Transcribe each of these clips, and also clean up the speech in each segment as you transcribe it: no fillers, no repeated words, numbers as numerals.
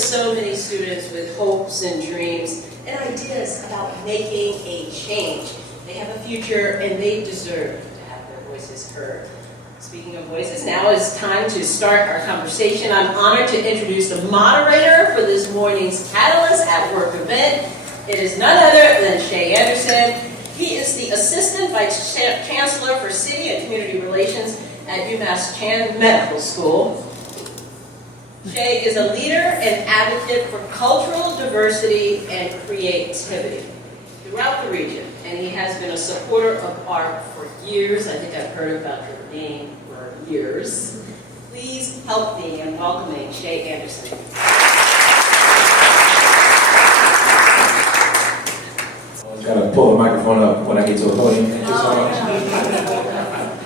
so many students with hopes and dreams and ideas about making a change. They have a future and they deserve to have their voices heard. Speaking of voices, now is time to start our conversation. I'm honored to introduce the moderator for this morning's Catalyts at Work event. It is none other than Shay Anderson. He is the Assistant Vice Chancellor for City and Community Relations at UMass Chan Medical School. Shay is a leader and advocate for cultural diversity and creativity throughout the region, and he has been a supporter of ARCK for years. I think I've heard about your name for years. Please help me in welcoming Shay Anderson. I've got to pull the microphone up when I get to a podium. Thank you so much.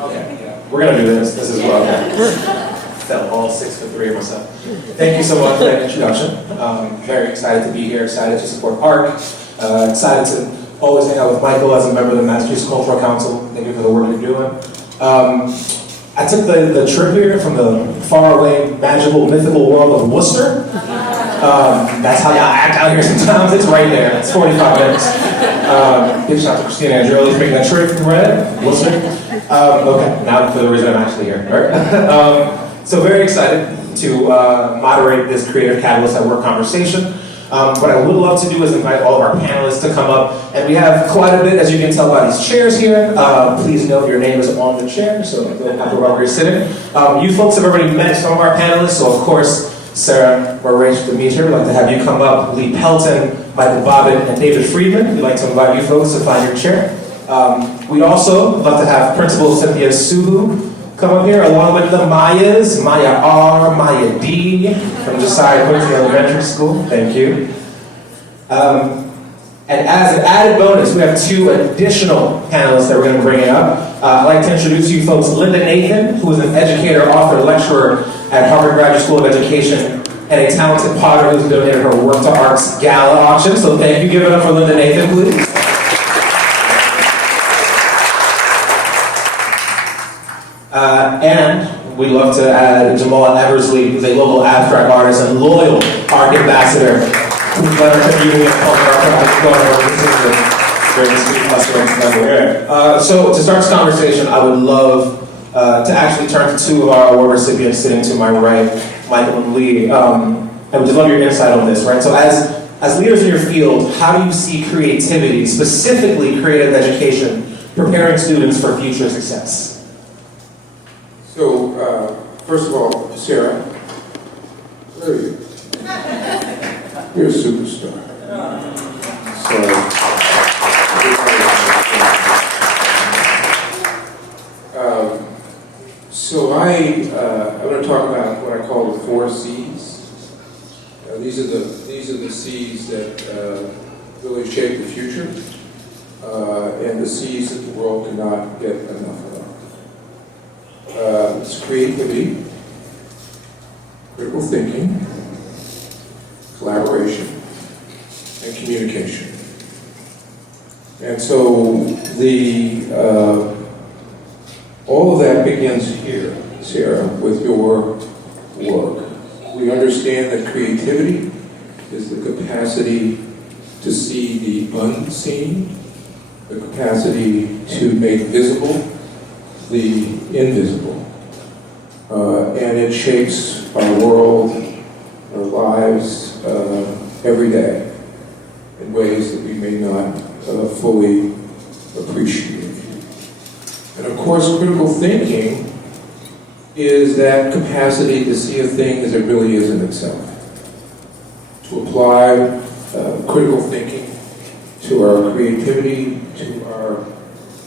Okay, yeah. We're going to do this as well. Fell all 6'3" of myself. Thank you so much for that introduction. Very excited to be here, excited to support ARCK, excited to always hang out with Michael as a member of the Massachusetts Cultural Council. Thank you for the work you're doing. I took the trip here from the faraway, magical, mythical world of Worcester. That's how y'all act out here sometimes. It's right there. It's 45 minutes. Big shout out to Christina Andreoli's making that trip from Red, Worcester. Okay, now for the reason I'm actually here. Right? So very excited to moderate this Creative Catalyst at Work conversation. What I would love to do is invite all of our panelists to come up, and we have quite a bit, as you can tell by these chairs here. Please note your name is on the chair, so you don't have to worry where you're sitting. You folks have already met some of our panelists, so of course, Sarah, we're arranged to meet her. We'd like to have you come up. Lee Pelton, Michael Bobbitt, and David Friedman. We'd like to invite you folks to find your chair. We'd also love to have Principal Cynthia Subu come up here, along with the Mayas, Maya R, Maya D, from Josiah Quincy Elementary School. Thank you. And as an added bonus, we have two additional panelists that we're going to bring up. I'd like to introduce you folks Linda Nathan, who is an educator, author, lecturer at Harvard Graduate School of Education, and a talented potter who's donated her work to ARCK's Gala auction. So thank you. Give it up for Linda Nathan, please. And we'd love to add Jamal Eversley, who's a local abstract artist and loyal ARCK ambassador, who's let her contribute So to start this conversation, I would love to actually turn to two of our award recipients sitting to my right, Michael and Lee. I would just love your insight on this, right? So as leaders in your field, how do you see creativity, specifically creative education, preparing students for future success? So, first of all, Sarah, where are you? You're a superstar. So I'm going to talk about what I call the 4 C's. These are the C's that really shape the future, and the C's that the world cannot get enough of. It's creativity, critical thinking, collaboration, and communication. And so all of that begins here, Sarah, with your work. We understand that creativity is the capacity to see the unseen, the capacity to make visible the invisible. And it shapes our world, our lives every day in ways that we may not fully appreciate. And of course, critical thinking is that capacity to see a thing as it really is in itself. To apply critical thinking to our creativity, to our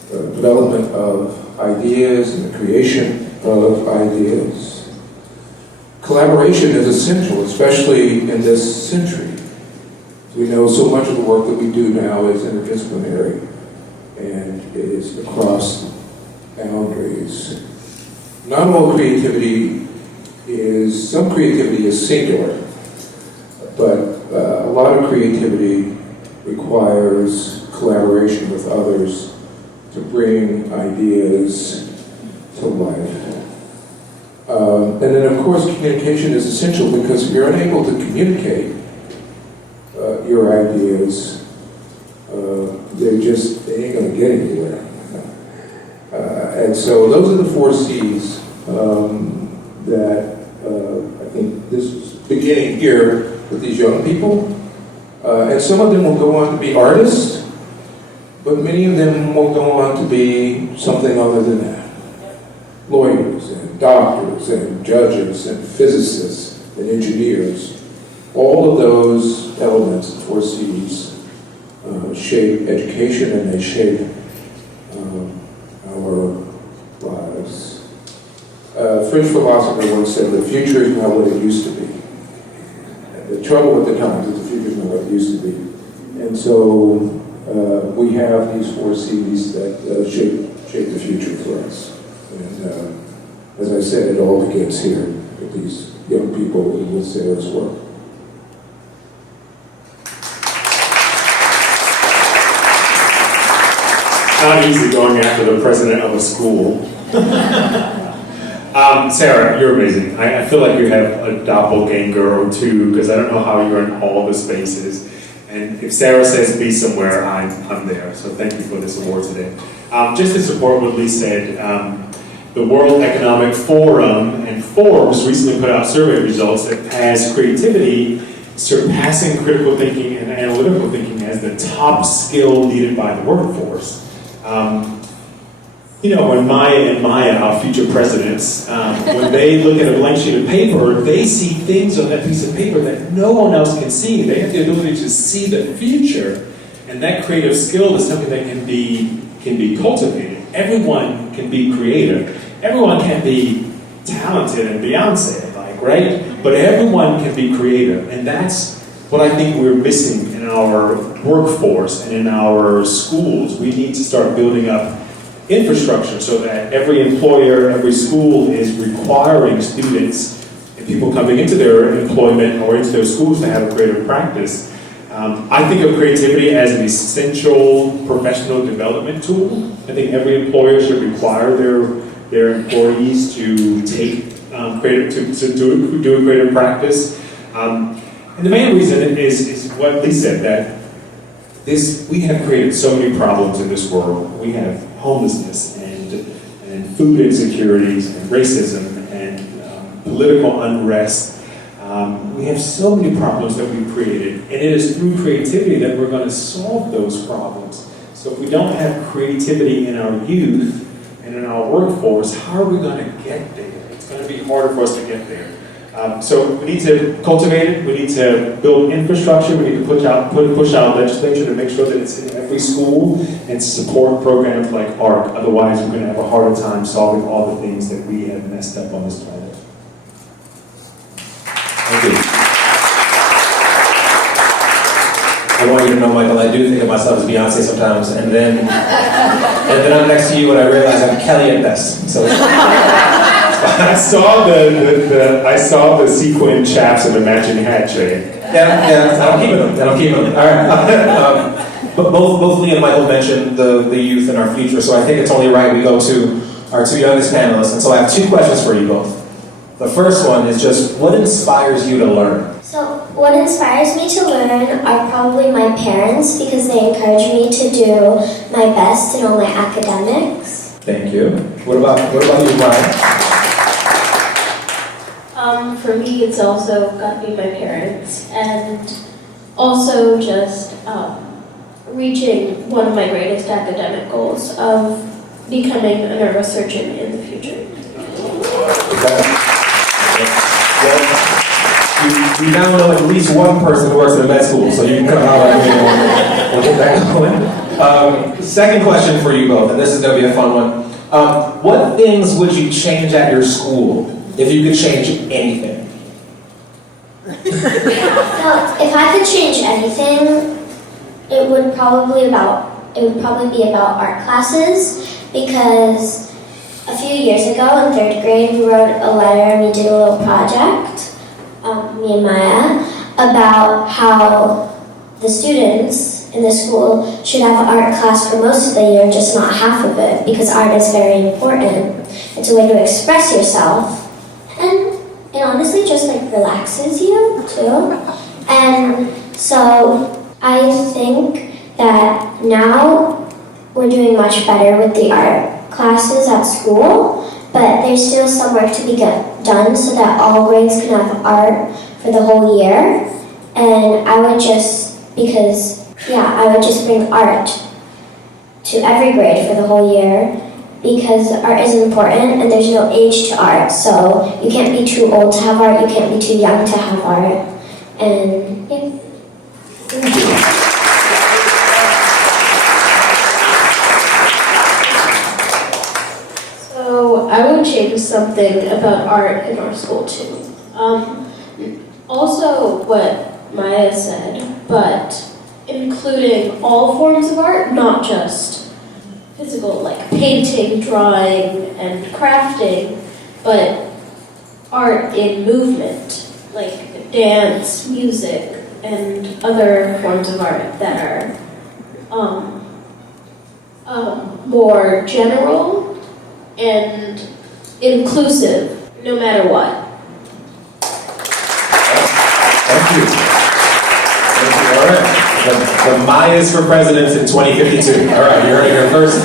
development of ideas and the creation of ideas. Collaboration is essential, especially in this century. We know so much of the work that we do now is interdisciplinary and is across boundaries. Not all creativity some creativity is singular, but a lot of creativity requires collaboration with others to bring ideas to life. And then, of course, communication is essential, because if you're unable to communicate your ideas, they ain't going to get anywhere. And so those are the 4 C's that I think this is beginning here with these young people. And some of them will go on to be artists, but many of them will go on to be something other than that. Lawyers and doctors and judges and physicists and engineers. All of those elements, the 4 C's, shape education, and they shape our lives. A French philosopher once said, the future is not what it used to be. The trouble with the times is the future is not what it used to be. And so we have these 4 C's that shape the future for us. And as I said, it all begins here with these young people and with Sarah's work. Not easy going after the president of a school. Sarah, you're amazing. I feel like you have a doppelganger or two, because I don't know how you're in all the spaces. And if Sarah says be somewhere, I'm there. So thank you for this award today. Just to support what Lee said, the World Economic Forum and Forbes recently put out survey results that has creativity surpassing critical thinking and analytical thinking as the top skill needed by the workforce. You know, when Maya and Maya, our future presidents, when they look at a blank sheet of paper, they see things on that piece of paper that no one else can see. They have the ability to see the future, and that creative skill is something that can be cultivated. Everyone can be creative. Everyone can be talented and Beyonce, like, right? But everyone can be creative, and that's what I think we're missing in our workforce and in our schools. We need to start building up infrastructure so that every employer, every school is requiring students and people coming into their employment or into their schools to have a creative practice. I think of creativity as an essential professional development tool. I think every employer should require their employees to take to do a creative practice. And the main reason is what Lee said, that we have created so many problems in this world. We have homelessness and food insecurities and racism and political unrest. We have so many problems that we've created, and it is through creativity that we're going to solve those problems. So if we don't have creativity in our youth and in our workforce, how are we going to get there? It's going to be harder for us to get there. So we need to cultivate it, we need to build infrastructure, we need to push out legislation to make sure that it's in every school, and support programs like ARCK. Otherwise, we're going to have a harder time solving all the things that we have messed up on this planet. Thank you. I want you to know, Michael, I do think of myself as Beyonce sometimes, and then I'm next to you and I realize I'm Kelly at best. So I saw the sequin chaps and the matching hat chain. yeah, I'm keeping them. All right. But both Lee and Michael mentioned the youth and our future, so I think it's only right we go to our 2 youngest panelists. And so I have 2 questions for you both. The first one is just, what inspires you to learn? So what inspires me to learn are probably my parents, because they encourage me to do my best in all my academics. Thank you. What about you, Brian? For me, it's also got to be my parents, and also just reaching one of my greatest academic goals of becoming a neurosurgeon in the future. Well, we now know at least one person who works in a med school, so you can come out and we'll get that going. Second question for you both, and this is going to be a fun one. What things would you change at your school if you could change anything? So if I could change anything, it would probably be about art classes, because a few years ago in 3rd grade we wrote a letter and we did a little project, me and Maya, about how the students in the school should have an art class for most of the year, just not half of it, because art is very important. It's a way to express yourself, honestly just like relaxes you too. And so I think that now we're doing much better with the art classes at school, but there's still some work to be done so that all grades can have art for the whole year. And I would just bring art to every grade for the whole year, because art is important and there's no age to art. So you can't be too old to have art, you can't be too young to have art. And yeah. So I would change something about art in our school too. Also what Maya said, but including all forms of art, not just physical, like painting, drawing, and crafting, but art in movement, like dance, music, and other forms of art that are more general and inclusive, no matter what. Thank you. All right. The Mayas for president in 2052. All right, you heard it here first.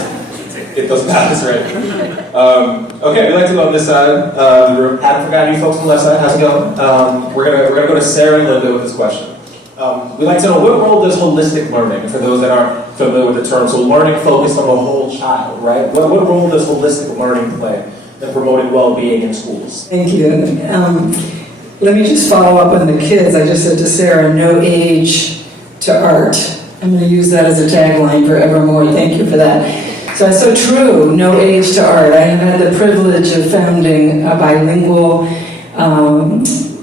Get those ballots ready. Okay, we'd like to go on this side. Haven't forgotten you folks on the left side. How's it going? We're gonna go to Sarah and Linda with this question. We'd like to know, what role does holistic learning, for those that aren't familiar with the term, so learning focused on the whole child, right? What role does holistic learning play in promoting well-being in schools? Thank you. Let me just follow up on the kids. I just said to Sarah, no age to art. I'm going to use that as a tagline forevermore. Thank you for that. So it's so true, no age to art. I have had the privilege of founding a bilingual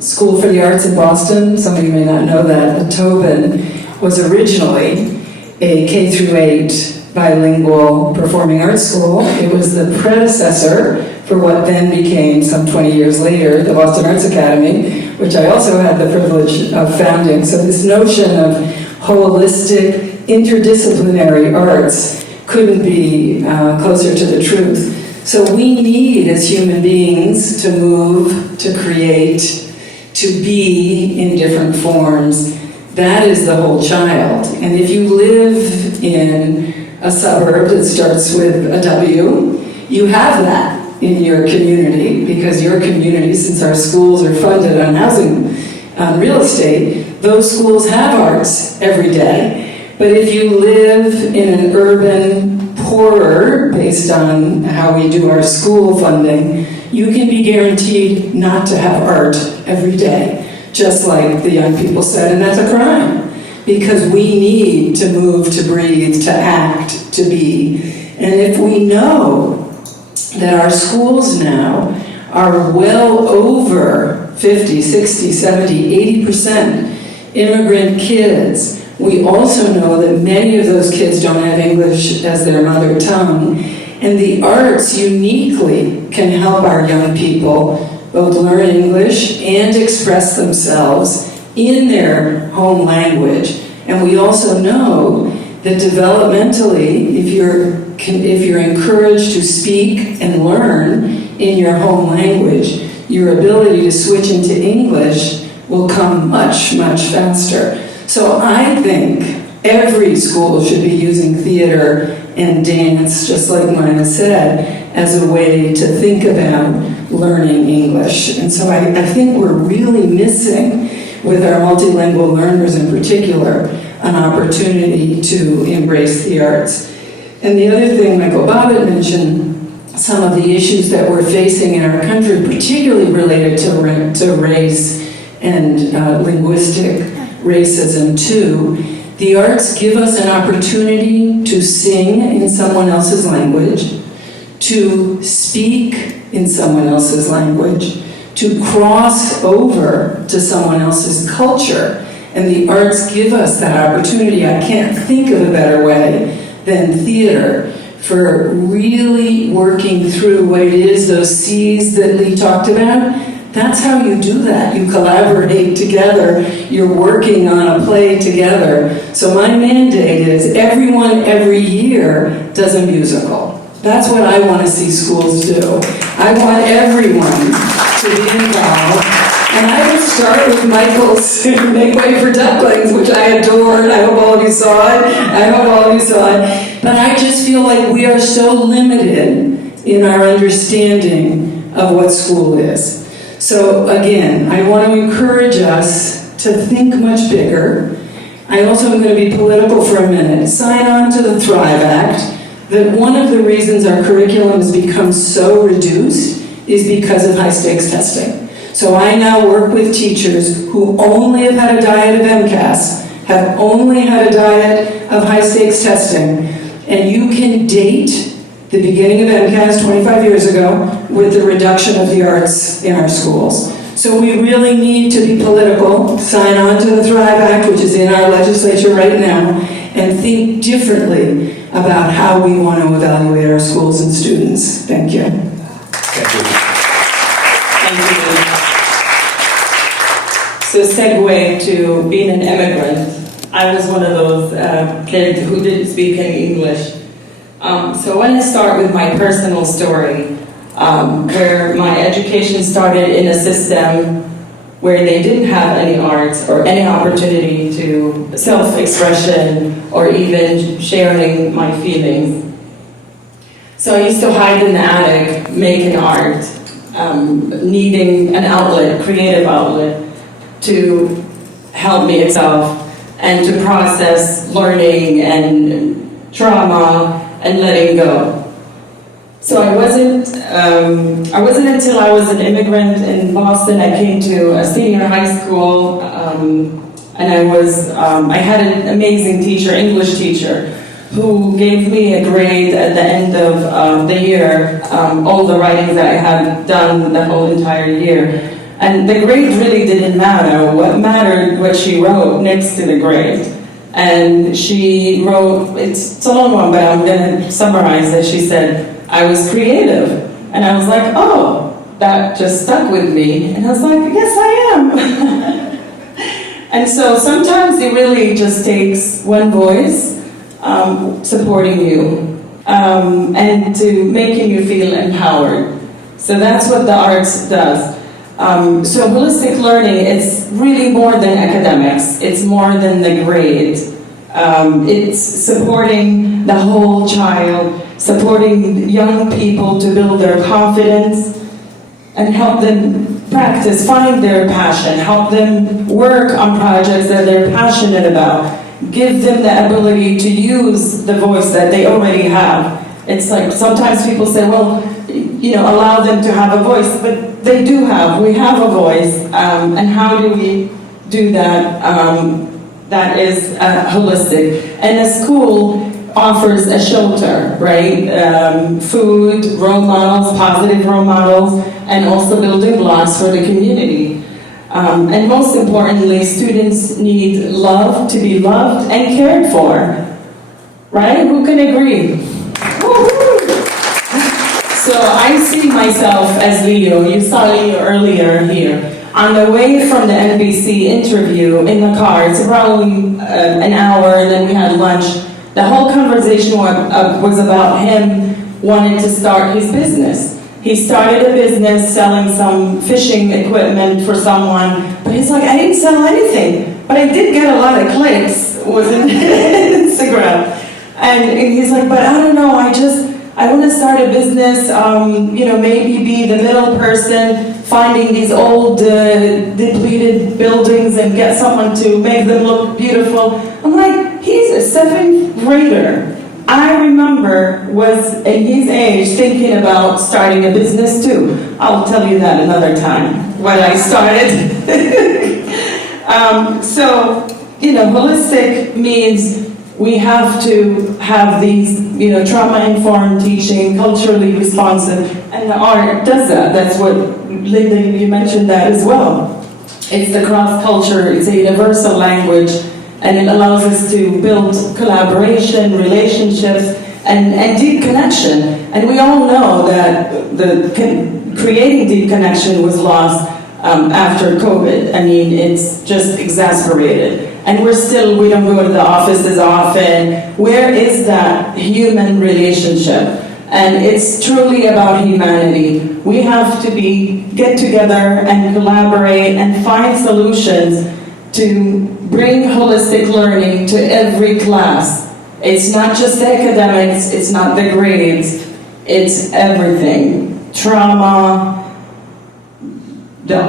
School for the Arts in Boston. Some of you may not know that, but Tobin was originally a K-8 bilingual performing arts school. It was the predecessor for what then became, some 20 years later, the Boston Arts Academy, which I also had the privilege of founding. So this notion of holistic, interdisciplinary arts couldn't be closer to the truth. So we need, as human beings, to move, to create, to be in different forms. That is the whole child. And if you live in a suburb that starts with a W, you have that in your community, because your community, since our schools are funded on housing, on real estate, those schools have arts every day. But if you live in an urban poorer, based on how we do our school funding, you can be guaranteed not to have art every day, just like the young people said, and that's a crime, because we need to move, to breathe, to act, to be. And if we know that our schools now are well over 50, 60, 70, 80% immigrant kids, we also know that many of those kids don't have English as their mother tongue, and the arts uniquely can help our young people both learn English and express themselves in their home language. And we also know that developmentally, if you're encouraged to speak and learn in your home language, your ability to switch into English will come much, much faster. So I think every school should be using theater and dance, just like Maya said, as a way to think about learning English. And so I think we're really missing, with our multilingual learners in particular, an opportunity to embrace the arts. And the other thing, Michael Bobbitt mentioned, some of the issues that we're facing in our country, particularly related to race and linguistic racism too. The arts give us an opportunity to sing in someone else's language, to speak in someone else's language, to cross over to someone else's culture. And the arts give us that opportunity. I can't think of a better way than theater for really working through what it is, those C's that Lee talked about. That's how you do that. You collaborate together. You're working on a play together. So my mandate is everyone every year does a musical. That's what I want to see schools do. I want everyone to be involved And I would start with Michael's Make Way for Ducklings, which I adored. I hope all of you saw it. But I just feel like we are so limited in our understanding of what school is. So again, I want to encourage us to think much bigger. I also am going to be political for a minute. Sign on to the Thrive Act. That one of the reasons our curriculum has become so reduced is because of high-stakes testing. So I now work with teachers who only have had a diet of MCAS, have only had a diet of high-stakes testing, and you can date the beginning of MCAS 25 years ago with the reduction of the arts in our schools. So we really need to be political, sign on to the Thrive Act, which is in our legislature right now, and think differently about how we want to evaluate our schools and students. Thank you. Thank you. Thank you. So segue to being an immigrant. I was one of those kids who didn't speak any English. So I want to start with my personal story, where my education started in a system where they didn't have any arts or any opportunity to self-expression or even sharing my feelings. So I used to hide in the attic, making art, needing an outlet, creative outlet, to help me itself and to process learning and trauma and letting go. So I wasn't until I was an immigrant in Boston. I came to a senior high school, and I had an amazing teacher, English teacher, who gave me a grade at the end of the year, all the writing that I had done the whole entire year. And the grade really didn't matter. What mattered, what she wrote next to the grade. And she wrote, it's a long one, but I'm going to summarize it. She said, I was creative. And I was like, oh, that just stuck with me. And I was like, yes, I am. And so sometimes it really just takes one voice supporting you and to making you feel empowered. So that's what the arts does. So holistic learning, it's really more than academics. It's more than the grade. It's supporting the whole child, supporting young people to build their confidence and help them practice, find their passion, help them work on projects that they're passionate about, give them the ability to use the voice that they already have. It's like sometimes people say, well, allow them to have a voice, but they do have. We have a voice, and how do we do that? That is holistic. And a school offers a shelter, right? Food, role models, positive role models, and also building blocks for the community. And most importantly, students need love, to be loved and cared for, right? Who can agree? So I see myself as Leo. You saw Leo earlier here. On the way from the NBC interview in the car, it's probably an hour, and then we had lunch. The whole conversation was about him wanting to start his business. He started a business selling some fishing equipment for someone, but he's like, I didn't sell anything, but I did get a lot of clicks. It was in Instagram. And he's like, but I don't know, I want to start a business, maybe be the middle person, finding these old depleted buildings and get someone to make them look beautiful. I'm like, he's a 7th grader. I remember was at his age thinking about starting a business too. I'll tell you that another time when I started. Holistic means we have to have these, trauma-informed teaching, culturally responsive, and the art does that. That's what, Linda, you mentioned that as well. It's the cross-culture, it's a universal language, and it allows us to build collaboration, relationships, and deep connection. And we all know that creating deep connection was lost after COVID. I mean, it's just exacerbated. And we don't go to the office as often. Where is that human relationship? And it's truly about humanity. We have to get together and collaborate and find solutions to bring holistic learning to every class. It's not just the academics, it's not the grades, it's everything. Trauma, the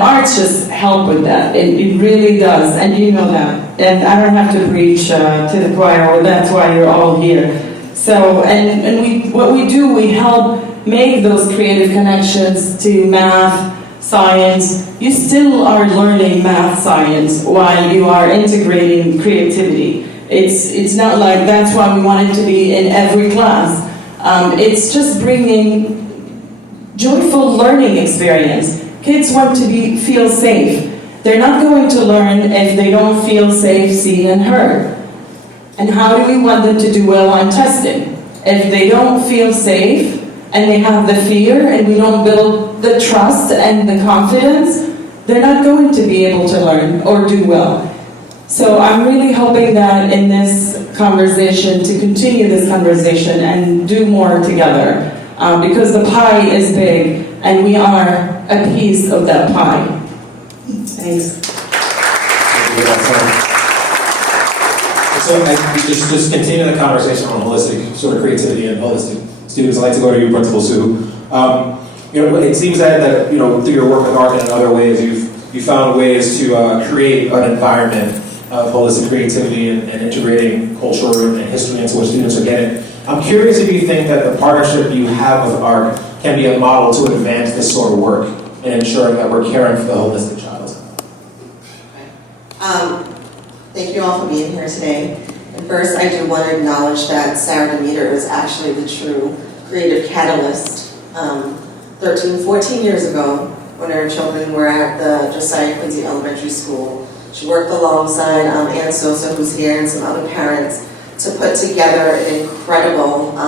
arts just help with that. It really does, and you know that. And I don't have to preach to the choir, that's why you're all here. So, what we do, we help make those creative connections to math, science. You still are learning math, science, while you are integrating creativity. It's not like that's why we want it to be in every class. It's just bringing joyful learning experience. Kids want to feel safe. They're not going to learn if they don't feel safe, seen, and heard. And how do we want them to do well on testing? If they don't feel safe, and they have the fear, and we don't build the trust and the confidence, they're not going to be able to learn or do well. So I'm really hoping that in this conversation, to continue this conversation and do more together, because the pie is big, and we are a piece of that pie. Thanks. So just continue the conversation on holistic sort of creativity and holistic students. I'd like to go to you, Principal Sue. It seems that through your work with ARCK and in other ways, you found ways to create an environment of holistic creativity and integrating culture and history into what students are getting. I'm curious if you think that the partnership you have with ARCK can be a model to advance this sort of work and ensuring that we're caring for the holistic child. Thank you all for being here today. And first, I do want to acknowledge that Sarah Demeter is actually the true creative catalyst. 14 years ago, when our children were at the Josiah Quincy Elementary School, she worked alongside Ann Sosa, who's here, and some other parents, to put together an incredible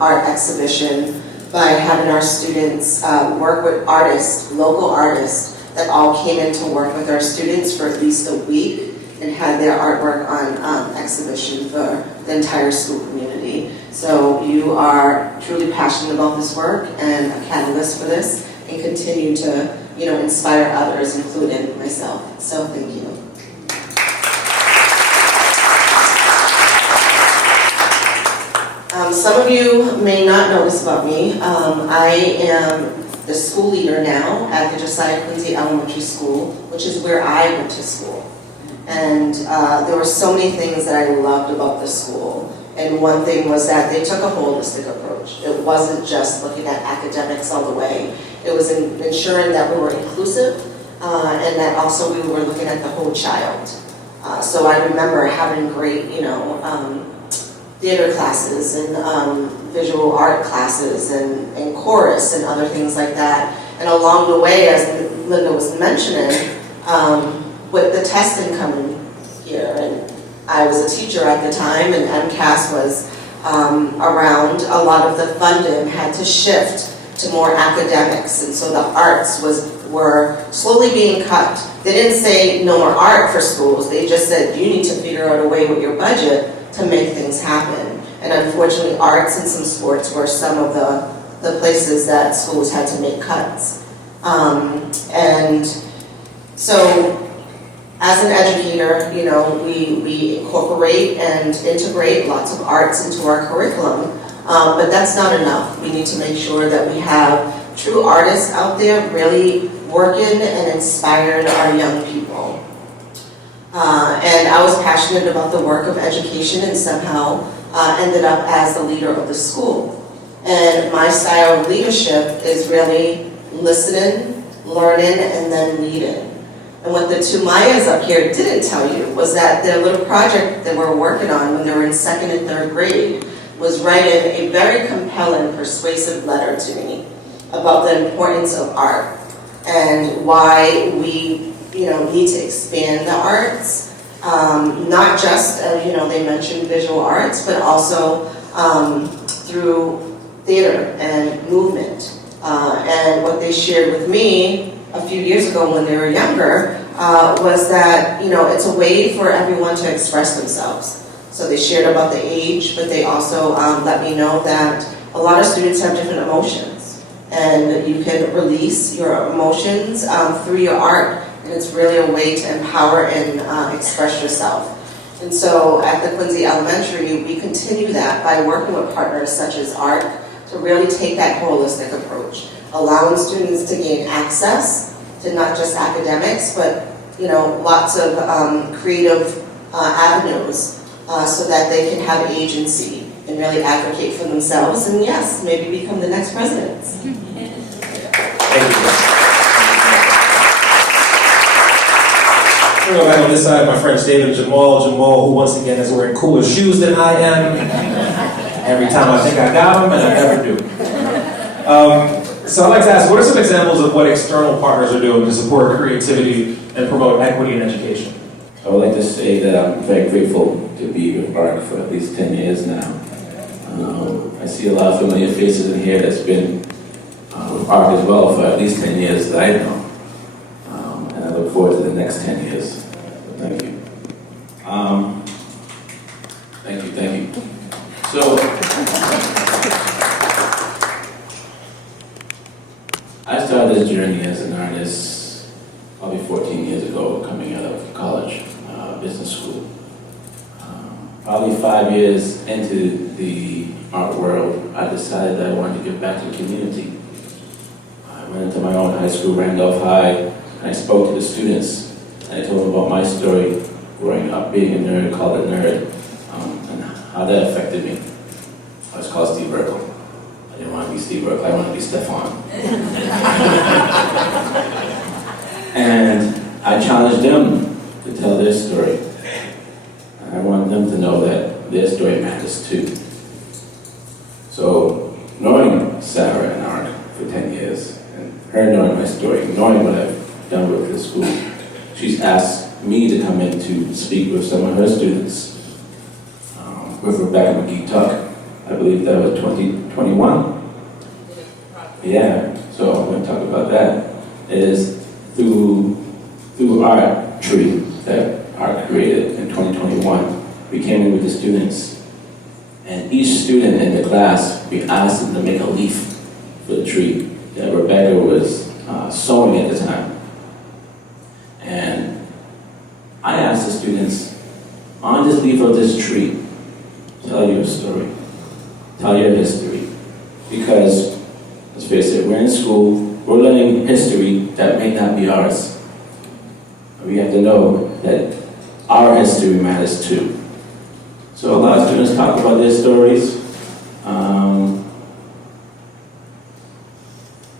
art exhibition by having our students work with artists, local artists, that all came in to work with our students for at least a week and had their artwork on exhibition for the entire school community. So you are truly passionate about this work and a catalyst for this, and continue to inspire others, including myself. So thank you. Some of you may not know this about me. I am the school leader now at the Josiah Quincy Elementary School, which is where I went to school. And there were so many things that I loved about the school. And one thing was that they took a holistic approach. It wasn't just looking at academics all the way. It was ensuring that we were inclusive and that also we were looking at the whole child. So I remember having great, theater classes and visual art classes and chorus and other things like that. And along the way, as Linda was mentioning, with the testing coming here, and I was a teacher at the time, and MCAS was around, a lot of the funding had to shift to more academics, and so the arts were slowly being cut. They didn't say no more art for schools, they just said you need to figure out a way with your budget to make things happen. And unfortunately, arts and some sports were some of the places that schools had to make cuts. And so, as an educator, we incorporate and integrate lots of arts into our curriculum, but that's not enough. We need to make sure that we have true artists out there really working and inspiring our young people. And I was passionate about the work of education and somehow ended up as the leader of the school. And my style of leadership is really listening, learning, and then leading. And what the two Mayas up here didn't tell you was that their little project that we're working on when they were in 2nd and 3rd grade was writing a very compelling, persuasive letter to me about the importance of art and why we need to expand the arts, not just, they mentioned visual arts, but also through theater and movement. And what they shared with me a few years ago when they were younger was that, it's a way for everyone to express themselves. So they shared about the age, but they also let me know that a lot of students have different emotions, and you can release your emotions through your art, and it's really a way to empower and express yourself. And so at the Quincy Elementary, we continue that by working with partners such as ARCK to really take that holistic approach, allowing students to gain access to not just academics, but lots of creative avenues so that they can have agency and really advocate for themselves, and yes, maybe become the next presidents. Thank you. We're going to go back on this side, my friends David and Jamal. Jamal, who once again is wearing cooler shoes than I am. Every time I think I got them, and I never do. So I'd like to ask, what are some examples of what external partners are doing to support creativity and promote equity in education? I would like to say that I'm very grateful to be with ARCK for at least 10 years now. I see a lot of familiar faces in here that's been with ARCK as well for at least 10 years that I know. And I look forward to the next 10 years. So thank you. Thank you. So, I started this journey as an artist probably 14 years ago, coming out of college, business school. Probably 5 years into the art world, I decided that I wanted to give back to the community. I went into my own high school, Randolph High, and I spoke to the students. And I told them about my story, growing up, being a nerd, called a nerd, and how that affected me. I was called Steve Urkel. I didn't want to be Steve Urkel, I wanted to be Stefan. And I challenged them to tell their story. I want them to know that their story matters too. So, knowing Sarah and ARCK for 10 years, and her knowing my story, knowing what I've done with the school, she's asked me to come in to speak with some of her students. With Rebecca McGee-Tuck, I believe that was 2021. Yeah, so I'm going to talk about that. It is through our tree that ARCK created in 2021. We came in with the students, and each student in the class, we asked them to make a leaf for the tree that Rebecca was sewing at the time. And I asked the students, on this leaf of this tree, tell your story, tell your history. Because, let's face it, we're in school, we're learning history that may not be ours. We have to know that our history matters too. So a lot of students talk about their stories.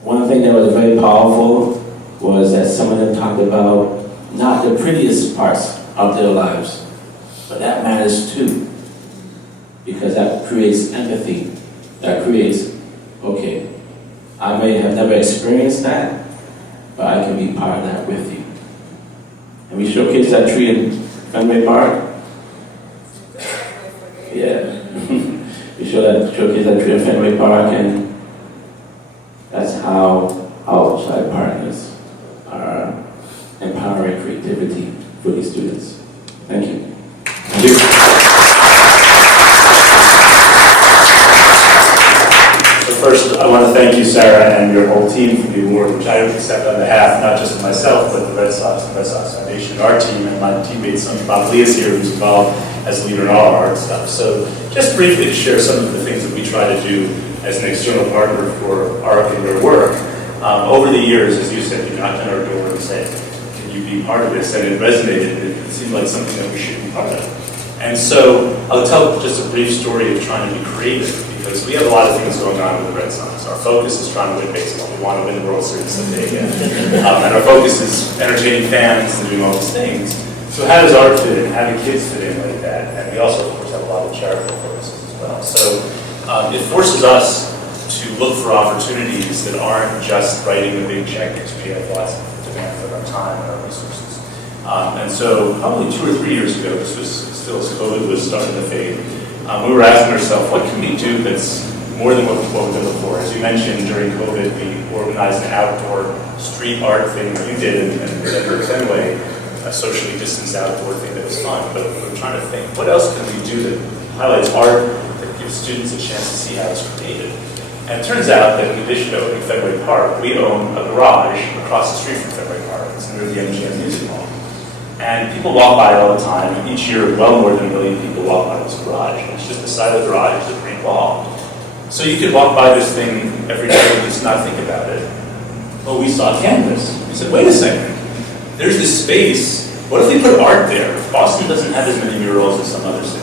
One thing that was very powerful was that some of them talked about not the prettiest parts of their lives, but that matters too. Because that creates empathy. That creates, okay, I may have never experienced that, but I can be part of that with you. And we showcased that tree in Fenway Park. Yeah. We showcased that tree in Fenway Park, and that's how outside partners are empowering creativity for these students. Thank you. Thank you. First, I want to thank you, Sarah, and your whole team for the award, which I accept on behalf not just of myself, but the Red Sox and Red Sox Foundation, our team, and my teammates. Bob Lee is here, who's involved as leader in all our art stuff. So, just briefly to share some of the things that we try to do as an external partner for ARCK and their work. Over the years, as you said, you knocked on our door and said, "Can you be part of this?" And it resonated. It seemed like something that we should be part of. And so, I'll tell just a brief story of trying to be creative. Because we have a lot of things going on with the Red Sox. Our focus is trying to win baseball. We want to win the World Series someday again. And our focus is entertaining fans and doing all these things. So how does art fit in? How do kids fit in like that? And we also, of course, have a lot of charitable purposes as well. So it forces us to look for opportunities that aren't just writing a big check, because we have lots of demand for our time and our resources. And so probably 2 or 3 years ago, this was still as COVID was starting to fade, we were asking ourselves, what can we do that's more than what we've done before? As you mentioned, during COVID, we organized an outdoor street art thing that you did in Fenway, a socially distanced outdoor thing that was fun. But we're trying to think, what else can we do that highlights art, that give students a chance to see how it's created. And it turns out that in addition to owning Fenway Park, we own a garage across the street from Fenway Park. It's near the MGM Music Hall. And people walk by it all the time, and each year well more than 1 million people walk by this garage. And it's just the side of the garage is a green wall. So you could walk by this thing every day and just not think about it. Well, we saw canvas. We said, wait a second, there's this space. What if we put art there? Boston doesn't have as many murals as some other cities.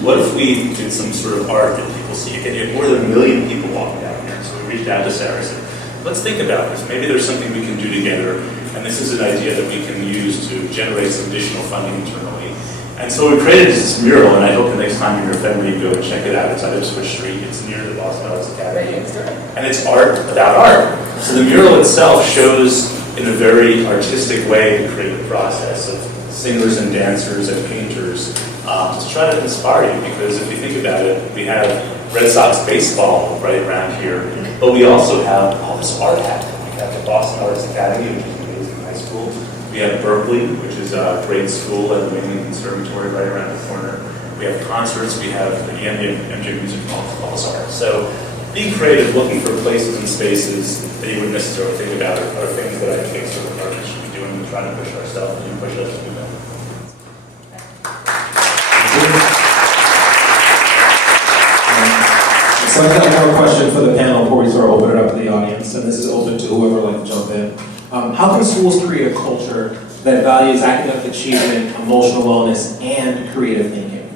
What if we did some sort of art that people see? Again, you have more than 1 million people walking down here. So we reached out to Sarah and said, let's think about this. Maybe there's something we can do together. And this is an idea that we can use to generate some additional funding internally. And so what we created is this mural, and I hope the next time you're in Fenway, you go and check it out. It's on Ipswich Street. It's near the Boston Arts Academy. And it's art about art. So the mural itself shows, in a very artistic way, the creative process of singers and dancers and painters to try to inspire you. Because if you think about it, we have Red Sox baseball right around here, but we also have all this art happening. We have the Boston Arts Academy, which is an amazing high school. We have Berkeley, which is a great school, and the Wingate Conservatory right around the corner. We have concerts. We have the MGM Music Hall, all this art. So being creative, looking for places and spaces that you wouldn't necessarily think about are things that I think sort of artists should be doing and trying to push ourselves and push us to do that. So I have a question for the panel before we sort of open it up to the audience, and this is open to whoever would like to jump in. How can schools create a culture that values academic achievement, emotional wellness, and creative thinking?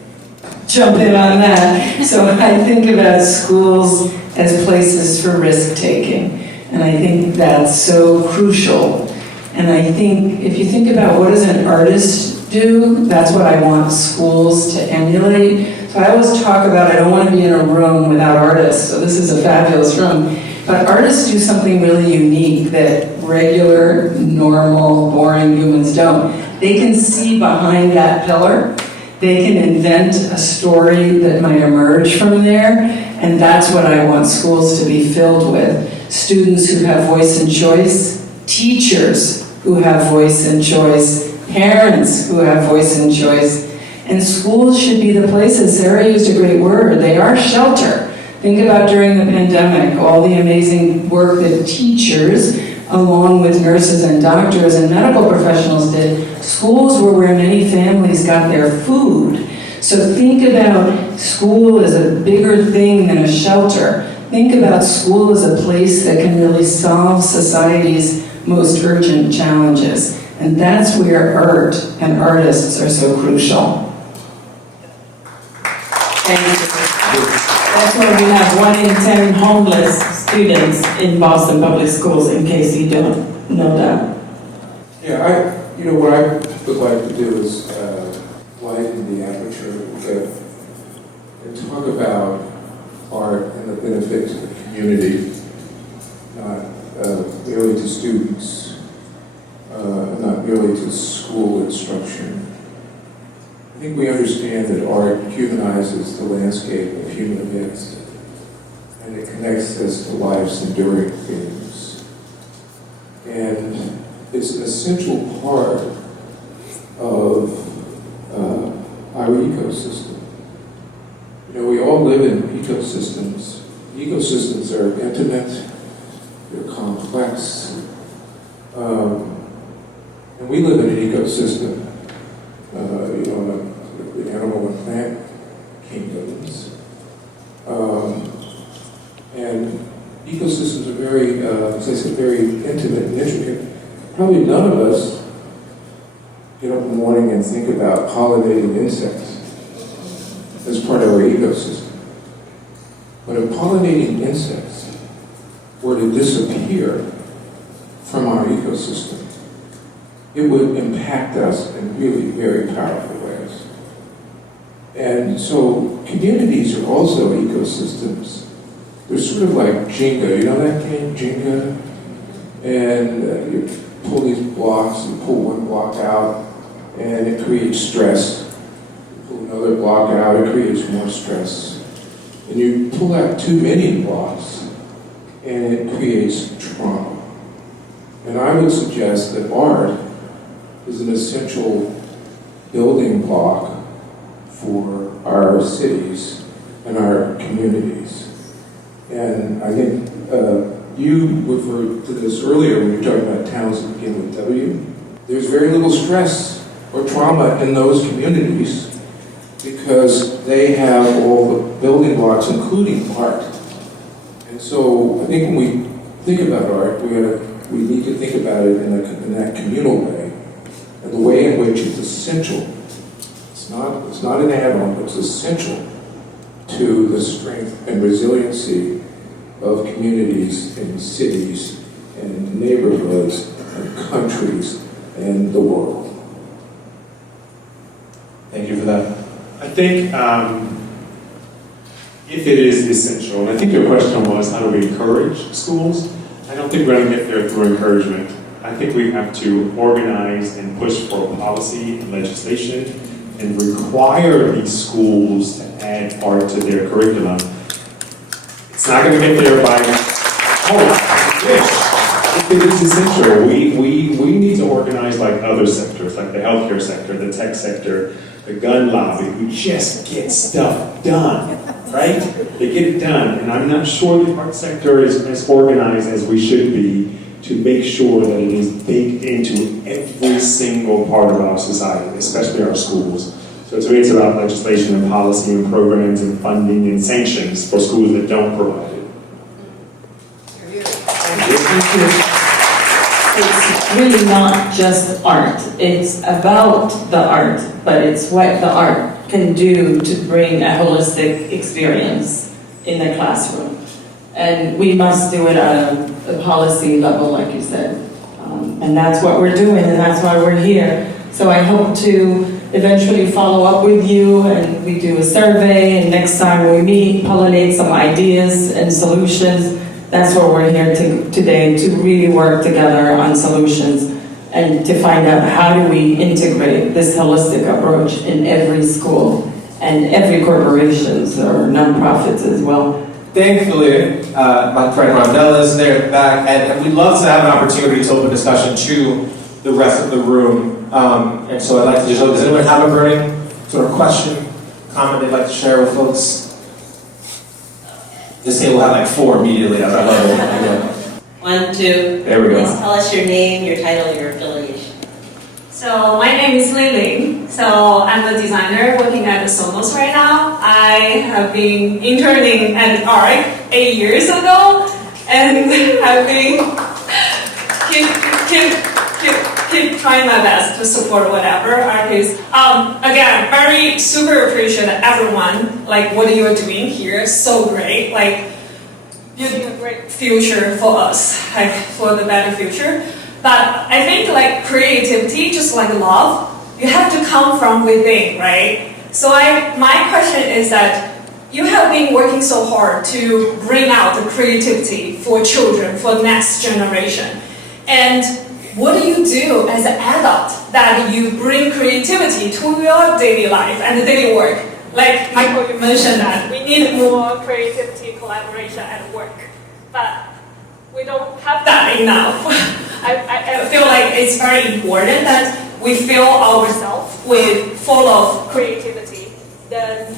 Jump in on that. So I think about schools as places for risk-taking, and I think that's so crucial. And I think if you think about what does an artist do, that's what I want schools to emulate. So I always talk about I don't want to be in a room without artists, so this is a fabulous room. But artists do something really unique that regular, normal, boring humans don't. They can see behind that pillar. They can invent a story that might emerge from there, and that's what I want schools to be filled with. Students who have voice and choice, teachers who have voice and choice, parents who have voice and choice. And schools should be the places, Sarah used a great word, they are shelter. Think about during the pandemic, all the amazing work that teachers, along with nurses and doctors and medical professionals did. Schools were where many families got their food. So think about school as a bigger thing than a shelter. Think about school as a place that can really solve society's most urgent challenges. And that's where art and artists are so crucial. That's why we have 1 in 10 homeless students in Boston public schools, in case you don't know that. Yeah, what I would like to do is widen the aperture a little bit and talk about art and the benefit to the community, not merely to students, not merely to school instruction. I think we understand that art humanizes the landscape of human events, and it connects us to life's enduring themes. And it's an essential part of our ecosystem. We all live in ecosystems. Ecosystems are intimate, they're complex, and we live in an ecosystem. The animal and plant kingdoms. And ecosystems are very, as I said, very intimate and intricate. Probably none of us get up in the morning and think about pollinating insects as part of our ecosystem. But if pollinating insects were to disappear from our ecosystem, it would impact us in really very powerful ways. And so communities are also ecosystems. They're sort of like Jenga. You know that game, Jenga? And you pull these blocks, you pull one block out, and it creates stress. You pull another block out, it creates more stress. And you pull out too many blocks, and it creates trauma. And I would suggest that art is an essential building block for our cities in our communities. And I think you referred to this earlier when you were talking about towns that begin with W. There's very little stress or trauma in those communities because they have all the building blocks, including art. And so I think when we think about art, we need to think about it in that communal way, and the way in which it's essential. It's not an add-on, but it's essential to the strength and resiliency of communities and cities and neighborhoods and countries and the world. Thank you for that. I think if it is essential, and I think your question was how do we encourage schools? I don't think we're going to get there through encouragement. I think we have to organize and push for policy and legislation and require these schools to add art to their curriculum. It's not going to get there by, I wish. If it is essential, we need to organize like other sectors, like the healthcare sector, the tech sector, the gun lobby, who just get stuff done, right? They get it done, and I'm not sure the art sector is as organized as we should be to make sure that it is baked into every single part of our society, especially our schools. So to me, it's about legislation and policy and programs and funding and sanctions for schools that don't provide it. It's really not just art. It's about the art, but it's what the art can do to bring a holistic experience in the classroom. And we must do it at a policy level, like you said. And that's what we're doing, and that's why we're here. So I hope to eventually follow up with you, and we do a survey, and next time we meet, pollinate some ideas and solutions. That's what we're here today, to really work together on solutions and to find out how do we integrate this holistic approach in every school and every corporations or nonprofits as well. Thankfully, my friend Rondella is there at the back, and we'd love to have an opportunity to open discussion to the rest of the room. And so I'd like to just know, does anyone have a burning sort of question, comment they'd like to share with folks? This table will have like 4 immediately as I love it. 1, 2. There we go. Please tell us your name, your title, your affiliation. So my name is Lily. So I'm the designer working at the Sonos right now. I have been interning at ARCK 8 years ago, and I've been keep trying my best to support whatever artists. Again, very super appreciate everyone, like what you're doing here, so great. Like building a great future for us, like for the better future. But I think like creativity, just like love, you have to come from within, right? So my question is that you have been working so hard to bring out the creativity for children, for next generation. And what do you do as an adult that you bring creativity to your daily life and the daily work? Like Michael, you mentioned that we need more creativity, collaboration at work, but we don't have that enough. I feel like it's very important that we fill ourselves with full of creativity, then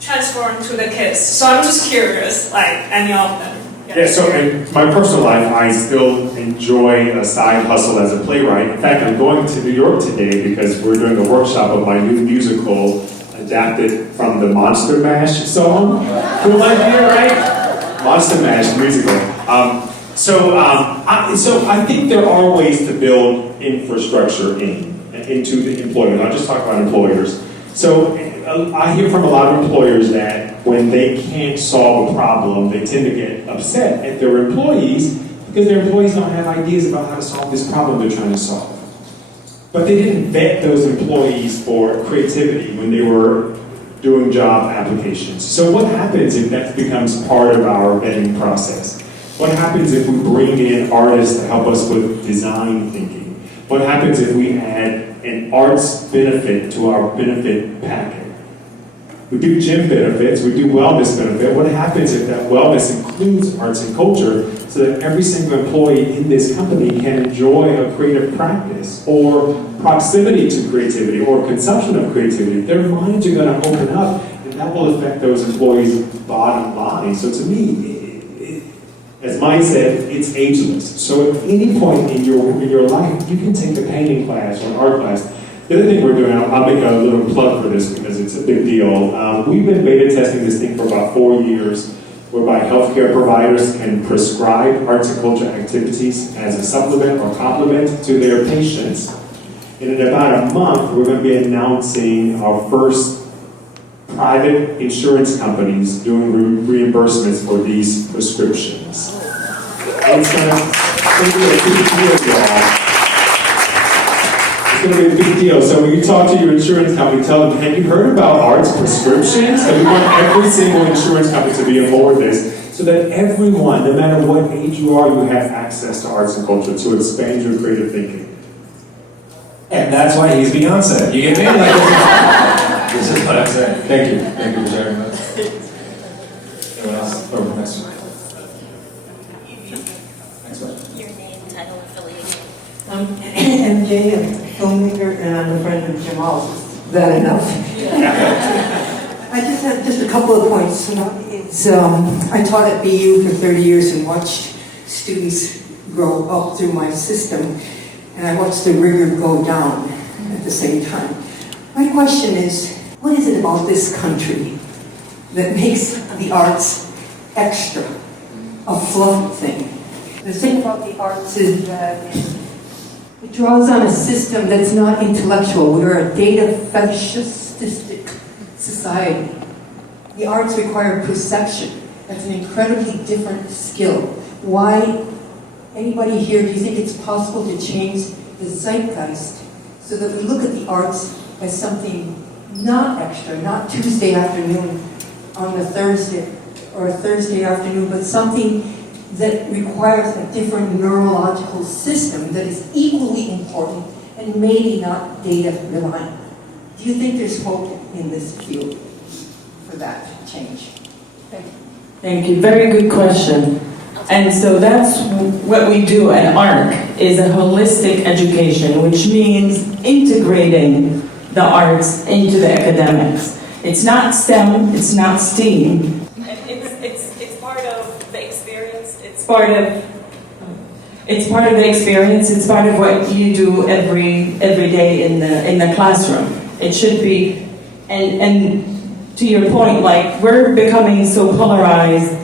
transform to the kids. So I'm just curious, like any of them. Yeah, so in my personal life, I still enjoy a side hustle as a playwright. In fact, I'm going to New York today because we're doing a workshop of my new musical adapted from the Monster Mash song. Cool idea, right? Monster Mash musical. So I think there are ways to build infrastructure into the employment. I'll just talk about employers. So I hear from a lot of employers that when they can't solve a problem, they tend to get upset at their employees because their employees don't have ideas about how to solve this problem they're trying to solve. But they didn't vet those employees for creativity when they were doing job applications. So what happens if that becomes part of our vetting process? What happens if we bring in artists to help us with design thinking? What happens if we add an arts benefit to our benefit packet? We do gym benefits, we do wellness benefit. What happens if that wellness includes arts and culture so that every single employee in this company can enjoy a creative practice or proximity to creativity or consumption of creativity? Their minds are going to open up and that will affect those employees' bottom line. So to me, as Mike said, it's ageless. So at any point in your life, you can take a painting class or an art class. The other thing we're doing, I'll make a little plug for this because it's a big deal. We've been beta testing this thing for about 4 years, whereby healthcare providers can prescribe arts and culture activities as a supplement or complement to their patients. And in about a month, we're going to be announcing our first private insurance companies doing reimbursements for these prescriptions. It's going to be a big deal, y'all. It's going to be a big deal. So when you talk to your insurance company, tell them, have you heard about arts prescriptions? And we want every single insurance company to be on board with this, so that everyone, no matter what age you are, you have access to arts and culture to expand your creative thinking. And that's why he's Beyonce. You get me? Like, this is what I'm saying. Thank you. Thank you for sharing that. Anyone else? Over next one. Next one. Your name, title, affiliation. I'm MJ, a filmmaker, and I'm a friend of Jamal's. Is that enough? I just had just a couple of points. It's, I taught at BU for 30 years and watched students grow up through my system, and I watched the rigor go down at the same time. My question is, what is it about this country that makes the arts extra, a fluff thing? The thing about the arts is that it draws on a system that's not intellectual. We're a data fetishistic society. The arts require perception. That's an incredibly different skill. Why, anybody here, do you think it's possible to change the zeitgeist so that we look at the arts as something not extra, not Tuesday afternoon on a Thursday, or a Thursday afternoon, but something that requires a different neurological system that is equally important and maybe not data reliant? Do you think there's hope in this field for that change? Thank you. Thank you. Very good question. And so that's what we do at ARCK, is a holistic education, which means integrating the arts into the academics. It's not STEM, it's not STEAM. It's part of the experience. It's part of the experience. It's part of what you do every day in the classroom. It should be, and to your point, like, we're becoming so polarized.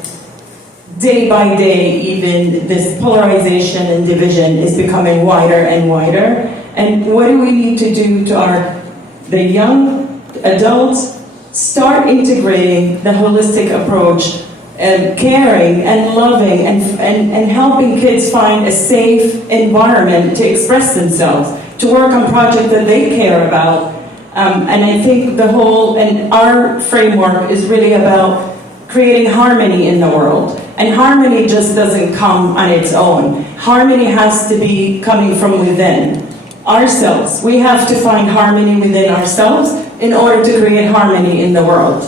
Day by day, even this polarization and division is becoming wider and wider. And what do we need to do to the young adults? Start integrating the holistic approach and caring and loving and helping kids find a safe environment to express themselves, to work on projects that they care about. And I think our framework is really about creating harmony in the world. And harmony just doesn't come on its own. Harmony has to be coming from within ourselves. We have to find harmony within ourselves in order to create harmony in the world.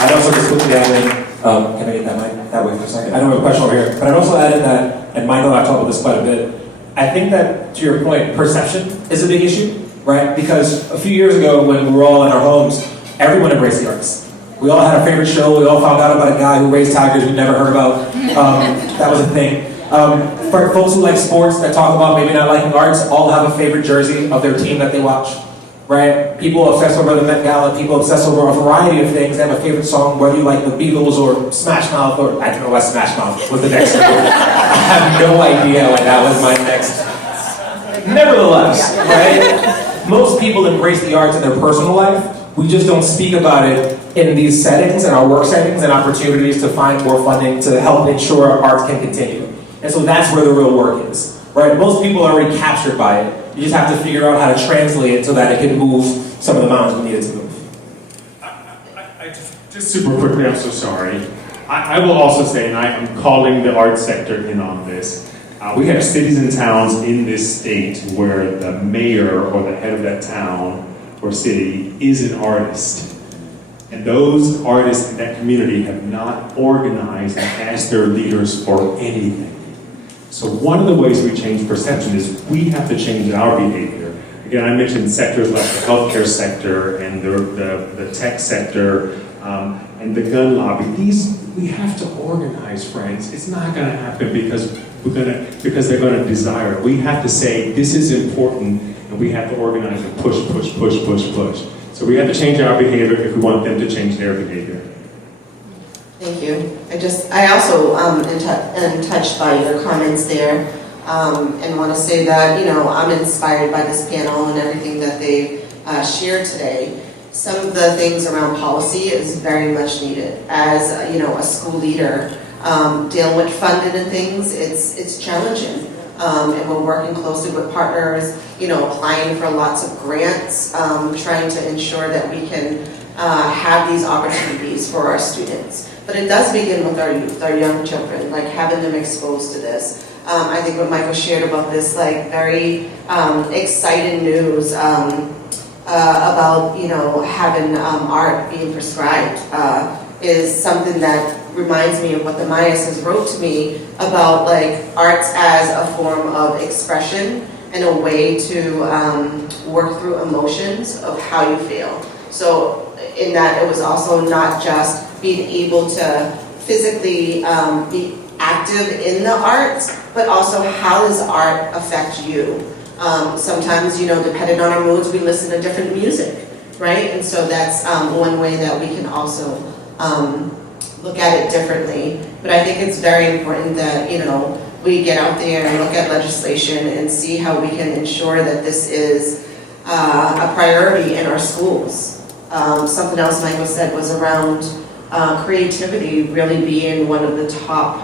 I'd also just quickly add in, can I get that mic that way for a second? I don't have a question over here, but I'd also add in that, and Michael and I talked about this quite a bit, I think that, to your point, perception is a big issue, right? Because a few years ago, when we were all in our homes, everyone embraced the arts. We all had a favorite show. We all found out about a guy who raised tigers we'd never heard about. That was a thing. For folks who like sports that talk about maybe not liking arts, all have a favorite jersey of their team that they watch, right? People obsess over the Met Gala. People obsess over a variety of things. They have a favorite song, whether you like the Beatles or Smash Mouth, or I don't know what Smash Mouth was the next one. I have no idea what that was my next. Nevertheless, right? Most people embrace the arts in their personal life. We just don't speak about it in these settings, in our work settings, and opportunities to find more funding to help ensure our arts can continue. And so that's where the real work is, right? Most people are already captured by it. You just have to figure out how to translate it so that it can move some of the mountains we need it to move. Just super quickly, I'm so sorry. I will also say, and I'm calling the art sector in on this, we have cities and towns in this state where the mayor or the head of that town or city is an artist. And those artists in that community have not organized and asked their leaders for anything. So one of the ways we change perception is we have to change our behavior. Again, I mentioned sectors like the healthcare sector and the tech sector and the gun lobby. We have to organize, friends. It's not going to happen because they're going to desire it. We have to say this is important, and we have to organize and push. So we have to change our behavior if we want them to change their behavior. Thank you. I also am touched by your comments there, and want to say that, I'm inspired by this panel and everything that they shared today. Some of the things around policy is very much needed. As, a school leader, dealing with funding and things, it's challenging. And we're working closely with partners, applying for lots of grants, trying to ensure that we can have these opportunities for our students. But it does begin with our youth, our young children, like having them exposed to this. I think what Michael shared about this, like very exciting news about, having art being prescribed is something that reminds me of what the Mayas wrote to me about like arts as a form of expression and a way to work through emotions of how you feel. So in that it was also not just being able to physically be active in the arts, but also how does art affect you? Sometimes, depending on our moods, we listen to different music, right? And so that's one way that we can also look at it differently. But I think it's very important that, we get out there and look at legislation and see how we can ensure that this is a priority in our schools. Something else Michael said was around creativity really being one of the top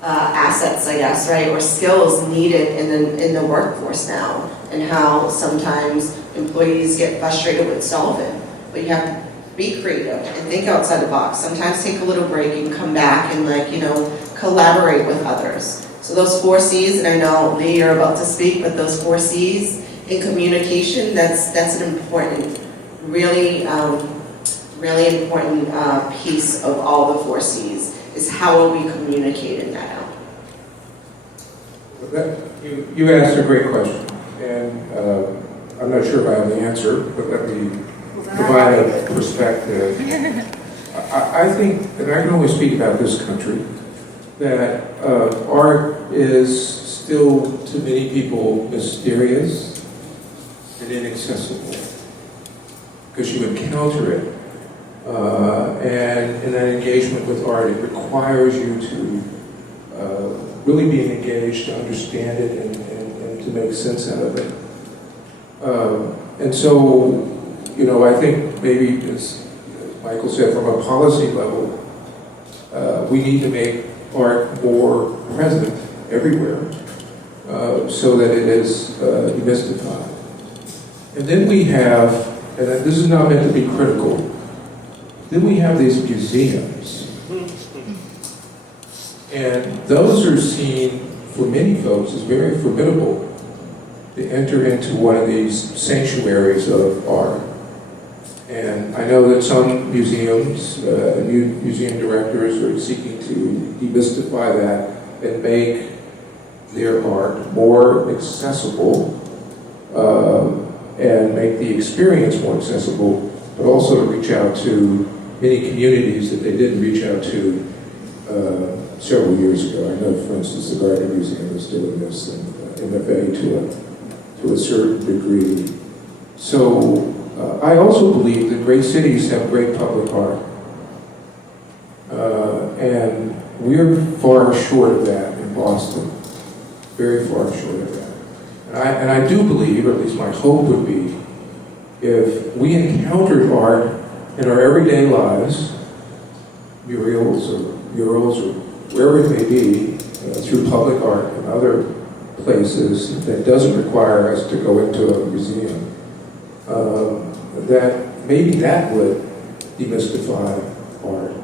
assets, I guess, right, or skills needed in the workforce now, and how sometimes employees get frustrated with solving, but you have to be creative and think outside the box. Sometimes take a little break and come back and collaborate with others. So those 4 C's, and I know Lee, you're about to speak, but those 4 C's in communication, that's an important, really important piece of all the 4 C's, is how are we communicating that out? You asked a great question, and I'm not sure if I have the answer, but let me provide a perspective. I think, and I can only speak about this country, that art is still to many people mysterious and inaccessible, because you encounter it. And in that engagement with art, it requires you to really be engaged, to understand it, and to make sense out of it. And so, I think maybe, as Michael said, from a policy level, we need to make art more present everywhere so that it is demystified. And then we have, and this is not meant to be critical, then we have these museums. And those are seen, for many folks, as very formidable to enter into one of these sanctuaries of art. And I know that some museums, museum directors are seeking to demystify that and make their art more accessible and make the experience more accessible, but also to reach out to many communities that they didn't reach out to several years ago. I know, for instance, the Gardner Museum is doing this, and MFA to a certain degree. So I also believe that great cities have great public art. And we're far short of that in Boston. Very far short of that. And I do believe, or at least my hope would be, if we encountered art in our everyday lives, murals or wherever it may be, through public art and other places that doesn't require us to go into a museum, that maybe that would demystify art,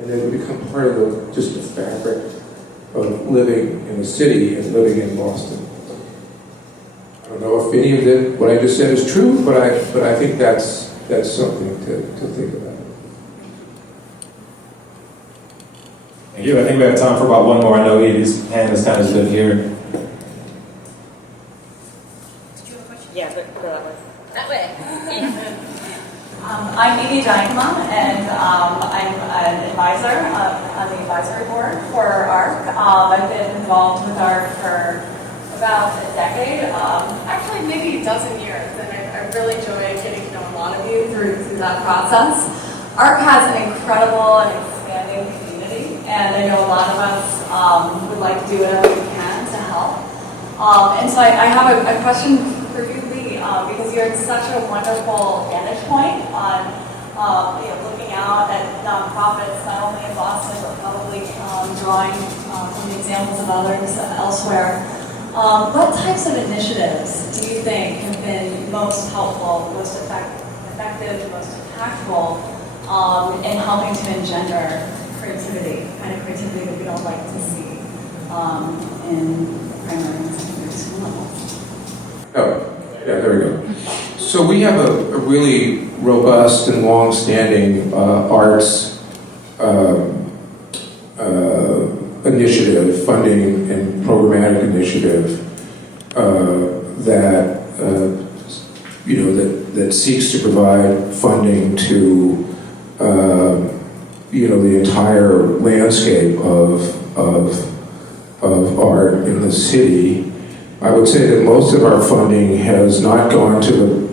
and it would become part of just the fabric of living in a city and living in Boston. I don't know if any of what I just said is true, but I think that's something to think about. Thank you. I think we have time for about one more. I know Edie's hand is kind of stood here. Did you way. I'm Edie Dykema, and I'm an advisor on the advisory board for ARCK. I've been involved with ARCK for about a decade, actually maybe a dozen years, and I really enjoy getting to know a lot of you through that process. ARCK has an incredible and expanding community, and I know a lot of us would like to do whatever we can to help. And so I have a question for you, Lee, because you're such a wonderful vantage point on looking out at nonprofits, not only in Boston, but probably drawing from the examples of others elsewhere. What types of initiatives do you think have been most helpful, most effective, most impactful in helping to engender creativity, kind of creativity that we don't like to see in primary and secondary school levels? Oh, yeah, there we go. So we have a really robust and long-standing arts initiative, funding and programmatic initiative that seeks to provide funding to the entire landscape of art in the city. I would say that most of our funding has not gone to the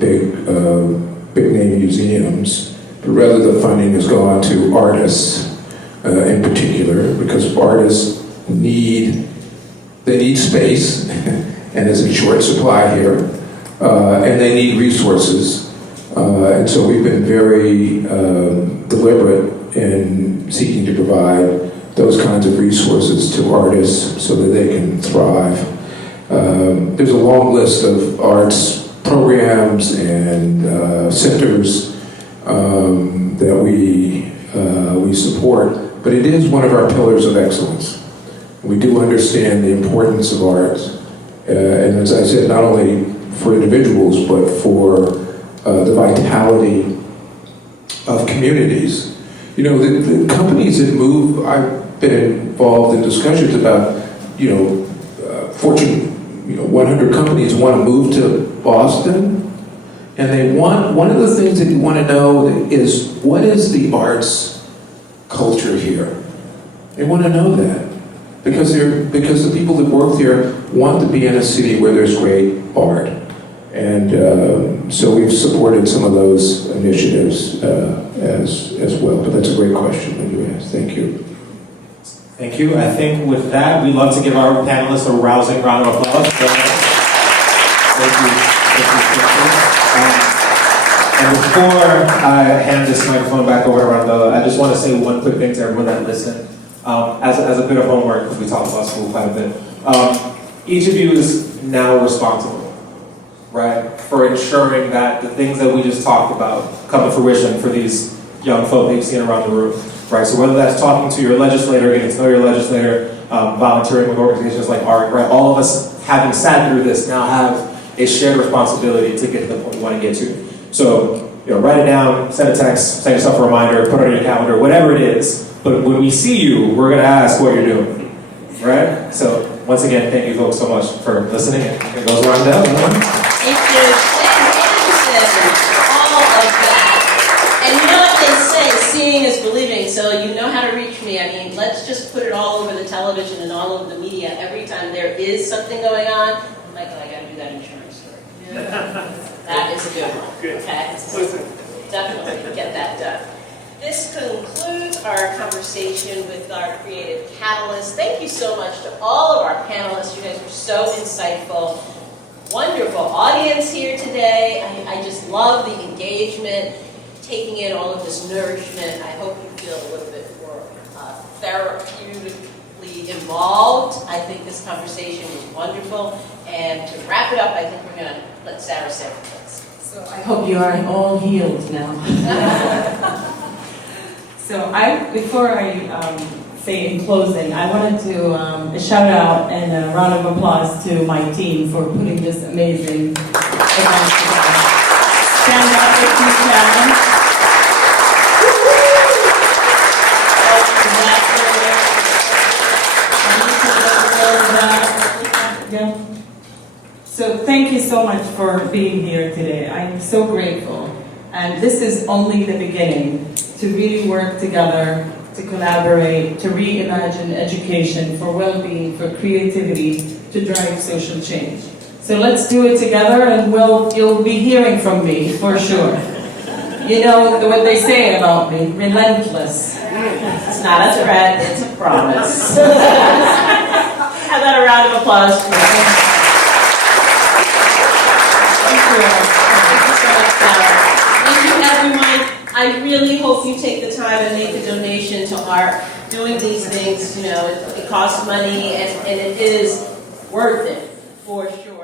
big name museums, but rather the funding has gone to artists in particular, because artists need space, and it's in short supply here, and they need resources. And so we've been very deliberate in seeking to provide those kinds of resources to artists so that they can thrive. There's a long list of arts programs and centers that we support, but it is one of our pillars of excellence. We do understand the importance of art, and as I said, not only for individuals, but for the vitality of communities. The companies that move, I've been involved in discussions about, Fortune 100 companies want to move to Boston, and one of the things that you want to know is, what is the arts culture here? They want to know that, because the people that work there want to be in a city where there's great art. And so we've supported some of those initiatives as well. But that's a great question that you asked. Thank you. Thank you. I think with that, we'd love to give our panelists a rousing round of applause. Thank you. And before I hand this microphone back over to Rhonda, I just want to say one quick thing to everyone that listened. As a bit of homework, because we talk about school quite a bit, each of you is now responsible, right, for ensuring that the things that we just talked about come to fruition for these young folk that you've seen around the room, right? So whether that's talking to your legislator, getting to know your legislator, volunteering with organizations like ARCK, right? All of us, having sat through this, now have a shared responsibility to get to the point we want to get to. So, write it down, send a text, send yourself a reminder, put it on your calendar, whatever it is. But when we see you, we're going to ask what you're doing, right? So, once again, thank you folks so much for listening. It goes around down. Thank you. All of that. And you know what they say, seeing is believing, so you know how to reach me. I mean, let's just put it all over the television and all over the media every time there is something going on. Oh my God, I got to do that insurance story. That is a good one. Okay? So definitely get that done. This concludes our conversation with our creative catalysts. Thank you so much to all of our panelists. You guys were so insightful. Wonderful audience here today. I just love the engagement, taking in all of this nourishment. I hope you feel a little bit more therapeutically involved. I think this conversation was wonderful. And to wrap it up, I think we're going to let Sarah say it. So I hope you are all healed now. So before I say in closing, I wanted to a shout out and a round of applause to my team for putting this amazing event together. Stand up if you can. So thank you so much for being here today. I'm so grateful. And this is only the beginning to really work together, to collaborate, to reimagine education for well-being, for creativity, to drive social change. So let's do it together, and you'll be hearing from me for sure. You know what they say about me, relentless. It's not a threat, it's a promise. How about a round of applause for that? Thank you so much, Sarah. Thank you, everyone. I really hope you take the time and make a donation to ARCK. Doing these things, it costs money, and it is worth it, for sure.